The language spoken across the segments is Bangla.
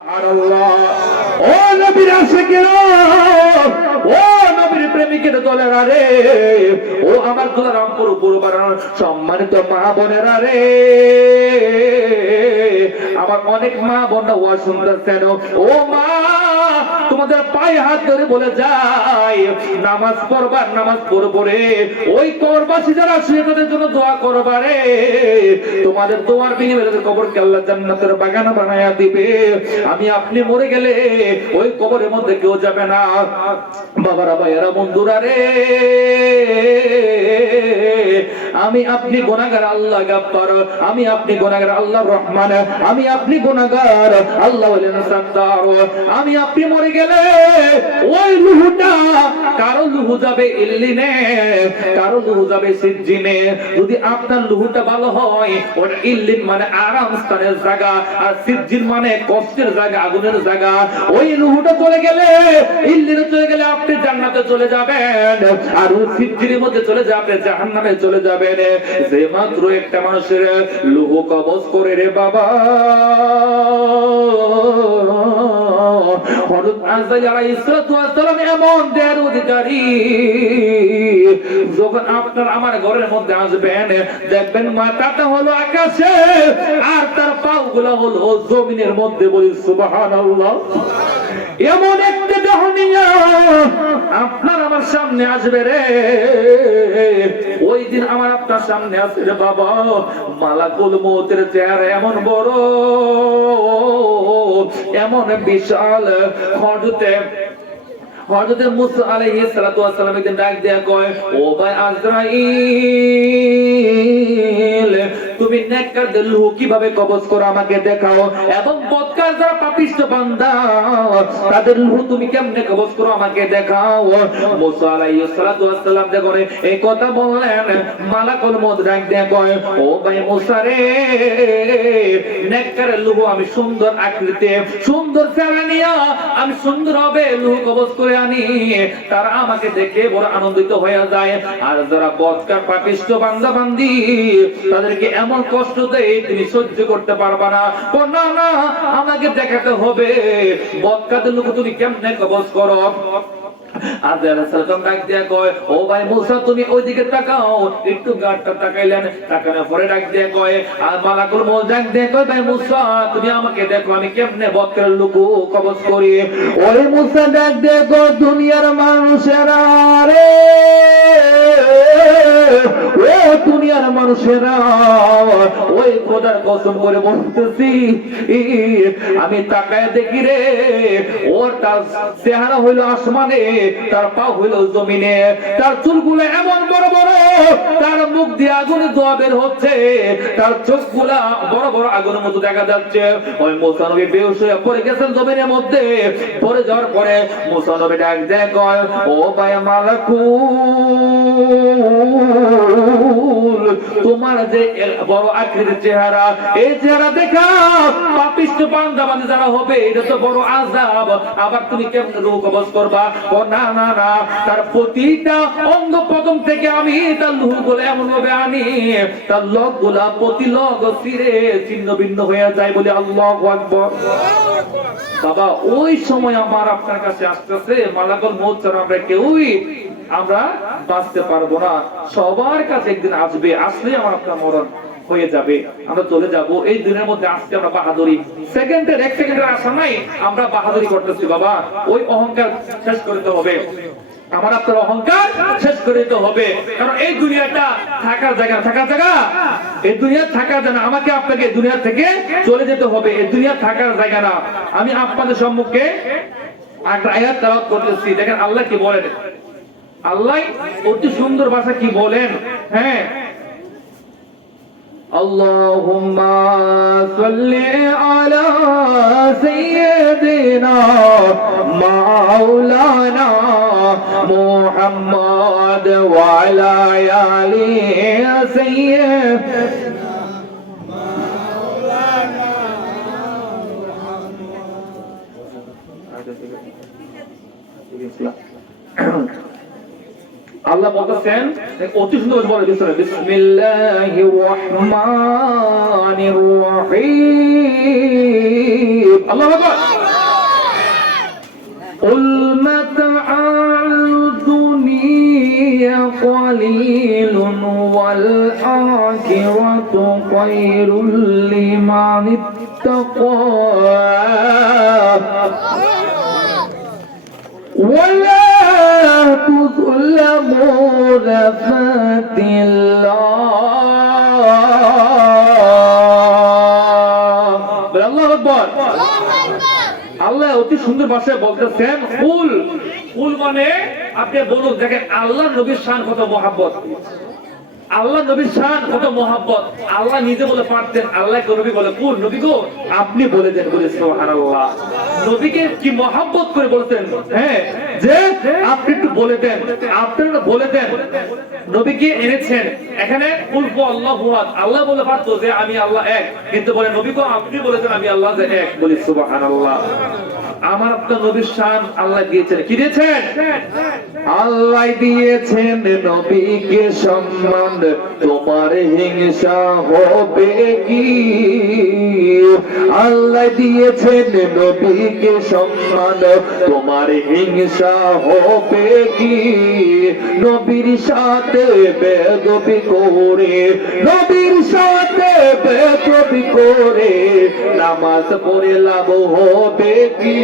ও নবীর আশিকেরা, ও নবীর প্রেমিকের দলেরা রে, ও আমার দুলারামপুর পূর্বারার সম্মানিত মা বোনেরা রে, আমার অনেক মা বোনরা ওয়া শুনতেছেন। ও মা, তোমাদের পায়ে হাত ধরে বলে যাই, নামাজ পড়বা, নামাজ পড়বো রে, ওই কবরবাসী যারা শুয়ে তাদের জন্য দোয়া করবা রে। তোমাদের দোয়ার বিনিময়ে কবরকে আল্লাহ জান্নাতের বাগান বানায়া দিবে। আমি আপনি মরে গেলে ওই কবরের মধ্যে কেউ যাবে না। বাবারা, ভাইয়েরা, বন্ধুরা রে, আমি আপনি গুনাহগার, আল্লাহ গাফফার। আমি আপনি গুনাহগার, আল্লাহ রহমান। আমি আপনি গুনাহগার, আল্লাহ ওয়ালিন সাত্তার। আমি আপনি মরে গেলে ওই রূহটা কারো রূহ যাবে ইল্লিনে, কারো রূহ যাবে সিজ্জিনে। যদি আপনার রূহটা ভালো হয়, ওই ইল্লিন মানে আরাম স্থানের জায়গা, আর সিজ্জিন মানে কষ্টের জায়গা, আগুনের জায়গা। ওই রূহটা চলে গেলে, ইল্লিনে চলে গেলে আপনি জান্নাতে চলে যাবেন, আর ওই সিজ্জিনের মধ্যে চলে যাবে, জাহান্নামে চলে যাবেন। যে মাত্র একটা মানুষের রূহ কবজ করে রে বাবা, হযরত আযরাইল আলাইহিস সালাম এমন দেহের অধিকারী, যখন আপনার আমার ঘরের মধ্যে আসবেন, দেখবেন মাথাটা হলো আকাশে আর তার পাগুলো হলো জমিনের মধ্যে। বলি সুবহানাল্লাহ। এমন একটা দেহ নিয়ে আপনার আমার সামনে আসবে রে, ওই দিন আমার আপনার সামনে আসবে রে বাবা, মালাকুল মউতের চেহারা এমন বড়, এমন বিশাল। হযরত মুসা আলাইহিস সালাতু ওয়াস সালাম একদিন ডাক দেয়া কয়, ও ভাই আজরাইল, তুমি নেককারদের রূহ কিভাবে কবজ করো আমাকে দেখাও, এবং বদকার যারা পাপিষ্ঠ বান্দা তাদের রূহ তুমি কেমনে কবজ করো আমাকে দেখাও। মুসা আলাইহিস সালাতু ওয়াস সালাম যখন এই কথা বললেন, মালাকুল মউত ডাক দেয়া কয়, ও ভাই মুসা রে, নেককারের রূহ আমি সুন্দর আকৃতি, সুন্দর চেহারা নিয়ে আমি সুন্দর হবে রূহ কবজ করে আনি, তারা আমাকে দেখে বড় আনন্দিত হয়ে যায়। আর যারা বদকার পাপিষ্ঠ বান্দা বান্দি, তাদেরকে এমন কষ্ট দেয় তুমি সহ্য করতে পারবা না। না না, আমাকে দেখাতে হবে বদকাদের লোক তুমি কেমনে কবজ করো। ও ভাই মুসা, তুমি ওইদিকে তাকাও। একটু গাড়টা তাকাইলেন, তাকানোর পরে ডাক দিয়ে কয়, আর মালাকুল মউত ডাক দিয়ে কয়, ভাই মুসা তুমি আমাকে দেখো আমি কেমনে বদকার লোক কবজ করি। ওই মুসা ডাক দিয়ে কয়, দুনিয়ার মানুষেরা রে, ও দুনিয়ার মানুষেরা, ওই খোদার কসম করে বলতেছি, আমি তাকায় দেখি রে, ওর তার চেহারা হইল আসমানে, তার পা হইল জমিনে, তার চুলগুলো এমন বড় বড়, তার মুখ দিয়ে আগুনের ধোঁয়া বের হচ্ছে, তার চোখগুলা বড় বড় আগুনের মতো দেখা যাচ্ছে। ওই মুসা নবী বেহুশ হয়ে পড়ে গেছেন জমিনের মধ্যে। পড়ে যাওয়ার পরে মুসা নবী ডাক দেয় কয়, ও ভাই মালাকুল, তোমার যে বড় আকৃতির চেহারা, এই চেহারা দেখা পাপিষ্ঠ বান্দা বান্দী যারা হবে, এটা তো বড় আযাব, আবার তুমি কেমনে রূহ কবজ করবা। ও না না না, তার প্রতিটা অঙ্গ প্রত্যঙ্গ থেকে আমি তার রূহ গুলো এমন ভাবে আনি, তার লগ গুলা প্রতি লগ ছিঁড়ে ছিন্ন ভিন্ন হয়ে যায়। বলি আল্লাহু আকবার। বাবা, ওই সময় আমার আপনার কাছে আসতেছে মালাকুল মউত ছাড়া আমরা কেউই আমরা বাঁচতে পারবো না। সবার কাছে একদিন আসবে, আসলে আমার আপনার মরণ হয়ে যাবে, আমরা চলে যাব। এই দিনের মধ্যে আজকে আমরা বাহাদুরি, সেকেন্ডের এক সেকেন্ডের আশা নাই, আমরা বাহাদুরি করতেছি। বাবা, ওই অহংকার শেষ করতে হবে, আমার আপনার অহংকার শেষ করে দিতে হবে। কারণ এই দুনিয়াটা থাকার জায়গা, থাকার জায়গা, এই দুনিয়া থাকার জায়গা। আমাকে আপনাকে দুনিয়া থেকে চলে যেতে হবে, এই দুনিয়া থাকার জায়গা না। আমি আপনাদের সম্মুখে একটা আয়াত তেলাওয়াত করতেছি, দেখেন আল্লাহ কি বলেন। আল্লাহ অতি সুন্দর ভাষা কি বলেন। হ্যাঁ, আল্লাহুম্মা সাল্লি আলা সাইয়্যিদিনা মাওলানা মুহাম্মদ ওয়া আলা আলি সাইয়্যিদিনা মাওলানা মুহাম্মদ। আল্লাহ বলতেছেন অতি সুন্দর বলে বিসমিল্লাহির রহমানির রহিম। আল্লাহু আকবার। قل متاع الدنيا قليل والآخرة خير لمن اتقى ولا تظلمون فتيلا। আল্লাহু আকবার। আল্লাহ অতি সুন্দর ভাষায় বলতেছেন কুল। কুল মানে আপনি বলুন, দেখেন আল্লাহ নবীর শান কত মহাব্বত, আল্লাহ নবীর শান কত মহাব্বত। আল্লাহ নিজে বলে পারতেন, আল্লাহ নবী বলে কুল নবী গো আপনি বলে দেন, বলে সুবহানাল্লাহ। নবীকে কি মহাব্বত করে বলতেন, হ্যাঁ যে আপনি একটু বলে দেন, আপনি বলে দেন। নবীকে এনেছেন এখানে কুল আল্লাহু আহাদ, আল্লাহ বলে পারতো যে আমি আল্লাহ এক, কিন্তু বলে নবী গো আপনি বলেছেন আমি আল্লাহ যে এক, বলি সুবহানাল্লাহ। আমার আপনার নবীর শান আল্লাহ দিয়েছেন, কি দিয়েছেন? আল্লাহ দিয়েছেন নবীকে সম্মান, তোমার হিংসা হবে কি? আল্লাহ দিয়েছেন নবীকে সম্মান, তোমার হিংসা হবে কি? নবীর সাথে বেয়াদবি করে, নবীর সাথে বেয়াদবি করে নামাজ পড়ে লাভ হবে কি?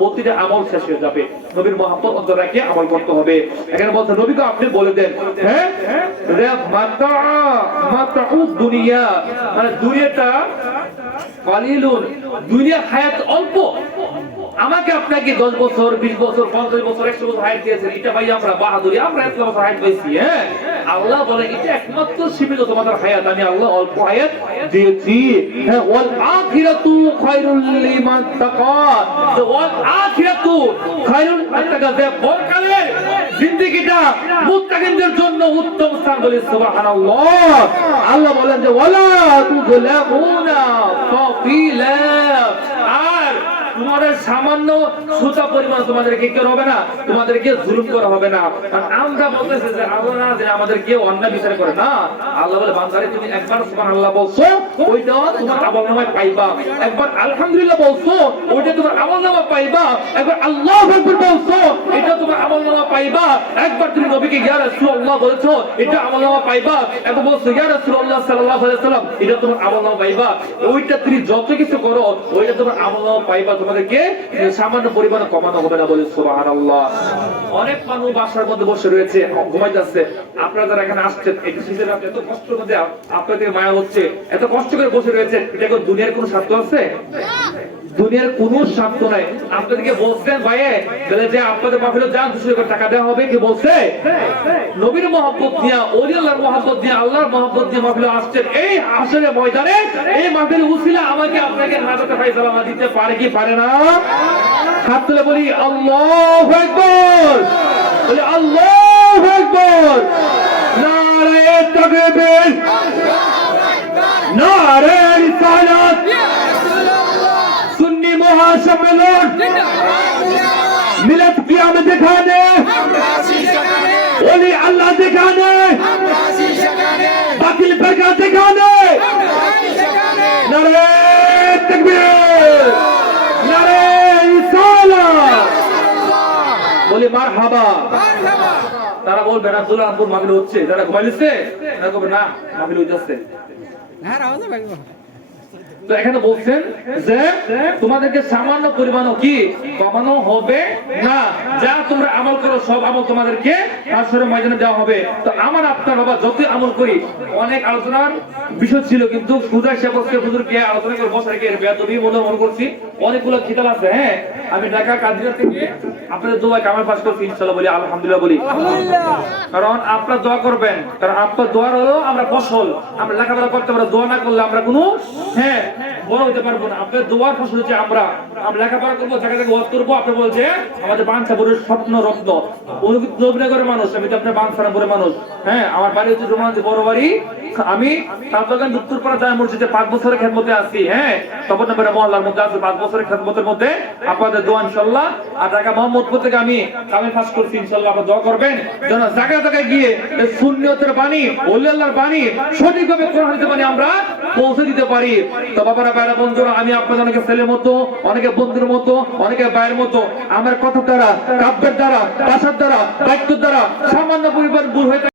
প্রতিটা আমল শেষ হয়ে যাবে। নবীর মহব্বত অন্তর রেখে আমল করতে হবে। এখানে বলতে নবীকে আপনি বলে দেন, হ্যাঁ দুনিয়া মানে দুনিয়াটা কালিলুন, দুনিয়া হায়াত অল্প। আমাকে আপনাকে 10 বছর 20 বছর 50 বছর 100 বছর হায়াত দিয়েছেন, এটা ভাই আমরা বাহাদুরি, আমরা এত বছর হায়াত পাইছি। হ্যাঁ আল্লাহ বলে এটা একমাত্র সীমিত তোমাদের হায়াত, আমি আল্লাহ অল্প হায়াত দিয়েছি। হ্যাঁ ওয়াল আখিরাতু খায়রুল লিমান তাকা, ওয়াল আখিরাতু খায়রুল লিমান তাকা, যে পরকালের জিন্দেগিটা মুত্তাকিনদের জন্য উত্তম স্থান, বলি সুবহানাল্লাহ। আল্লাহ বলেন যে ওয়ালা তুযলামুনা ফাতিলা, আর তোমাদের সামান্য সুতা পরিমাণ তোমাদেরকে কি হবে না, তোমাদেরকে জুলুম করা হবে না। কারণ আমরা বলতেছি যে আল্লাহ না যে আমাদের কেউ অন্যায় বিচার করে না। আল্লাহ বলে বান্দারে তুমি একবার সুবহানাল্লাহ বলছো ওইটা তোমার আমলনামায় পাইবা, একবার আলহামদুলিল্লাহ বলছো ওইটা তোমার আমলনামায় পাইবা, একবার আল্লাহু আকবার বলছো এটা তোমার আমলনামায় পাইবা, একবার তুমি নবীকে ইয়া রাসূলুল্লাহ বলছো এটা আমলনামায় পাইবা, একবার বলছো ইয়া রাসূলুল্লাহ সাল্লাল্লাহু আলাইহি ওয়াসাল্লাম এটা তোমার আমলনামায় পাইবা। ওইটা তুমি যত কিছু করো ওইটা তোমার আমলনামায় পাইবা, তোমাদেরকে সামান্য পরিমাণে কমানো হবে না, বলি সুবহানাল্লাহ। অনেক মানুষ বাসার মধ্যে বসে রয়েছে, ঘুমাইতেছে। আপনারা যারা এখানে আসছেন একটু শীতের রাতে এত কষ্টের মধ্যে আপনাদের মায়া হচ্ছে, এত কষ্ট করে বসে রয়েছে, এটা কোন দুনিয়ার কোনো স্বার্থ আছে? দুনিয়ার কোনো স্বার্থ নাই। আপনাদেরকে বলছেন ভাইয়ে বলে যে আপনাদের মাহফিলে যান 200 করে টাকা দেওয়া হবে, কি বলছে? নবীর মহব্বত দিয়া, ওলি আল্লাহর মহব্বত দিয়া, আল্লাহর মহব্বত দিয়া মাহফিলে আসছেন। এই আসলে ময়দানে এই মাহফিল উসিলা আমাকে আপনাকে নাজাতে ফায়সালা দিতে পারে কি পারে না? হাত তুলে বলি আল্লাহু আকবার, বলি আল্লাহু আকবার, নারে তাকবীর, নারে রিসালাত, सुन्नी महासम्मेलन मिलत कियामत दिखाने, ओली अल्लाह दिखाने, बातिल फरका दिखाने, नारे तकबीर, नारे रिसालत, बोले मारहाबा। তারা বলবে না দুলানপুর মাহফিল হচ্ছে, যারা ঘুমাইছে তারা বলবে না মাহফিল হইতাছে না, রাওয়াজে ভাই। তো এখানে বলছেন যে তোমাদেরকে সামান্য পরিমাণও কি কমানো হবে না, যা তোমরা আমল করো সব আমল তোমাদেরকে হাসরের ময়দানে দেওয়া হবে। তো আমার আপনার বাবা যত আমল করি, অনেক আলোচনার বিষয় ছিল কিন্তু সুজা শেখকে হুজুরকে আলোচনা করে বসে রেখে বেয়াদবি মনে করছি, অনেকগুলো কিতাব আছে। হ্যাঁ আমি ঢাকা কাদিরা থেকে আপনাদের দোয়া কামাল পাস করছি, ইনশাআল্লাহ বলি আলহামদুলিল্লাহ বলি, কারণ আপনারা দোয়া করবেন, কারণ আপনার দোয়ার হলো আমরা ফসল। আমরা লেখাপড়া করতে পারবো, দোয়া না করলে আমরা কোনো হ্যাঁ বড় হতে পারবো না। আপনার দোয়ার ফসল হচ্ছে আমরা লেখাপড়া করবো, জায়গা জায়গায় ওয়াজ করবো। আপনি বলছে আমাদের বাঞ্ছাপুরের স্বপ্ন রত্ন নবীনগরের মানুষ, আমি তো আপনার বাঞ্ছাপুরের মানুষ। হ্যাঁ, আমার বাড়ি হচ্ছে রোমাঞ্চ বড় বাড়ি। আমি তাজবাগান উত্তরপাড়া জামে মসজিদে 5 বছরের খেদমতে আছি। হ্যাঁ, তপন নগরের মহল্লার মধ্যে আছে 5 বছরের খেদমতের মধ্যে। আপনাদের দোয়া ইনশাআল্লাহ। আর ঢাকা মোহাম্মদপুর থেকে আমি কামে পাস করছি ইনশাআল্লাহ। আপনারা দোয়া করবেন যেন জায়গা জায়গায় গিয়ে সুন্নিয়তের বাণী, ওলি আল্লাহর বাণী সঠিকভাবে কোরআন হাদিসের বাণী আমরা পৌঁছে দিতে পারি। তো বাবারা, ভাইরা, বন্ধুরা, আমি আপনাদের অনেকে ছেলের মতো, অনেকে বন্ধুর মতো, অনেকে ভাইয়ের মতো, আমার কথা দ্বারা, কাব্যের দ্বারা, ভাষার দ্বারা, বাক্যের দ্বারা সামান্য পরিবার ভুল হয়ে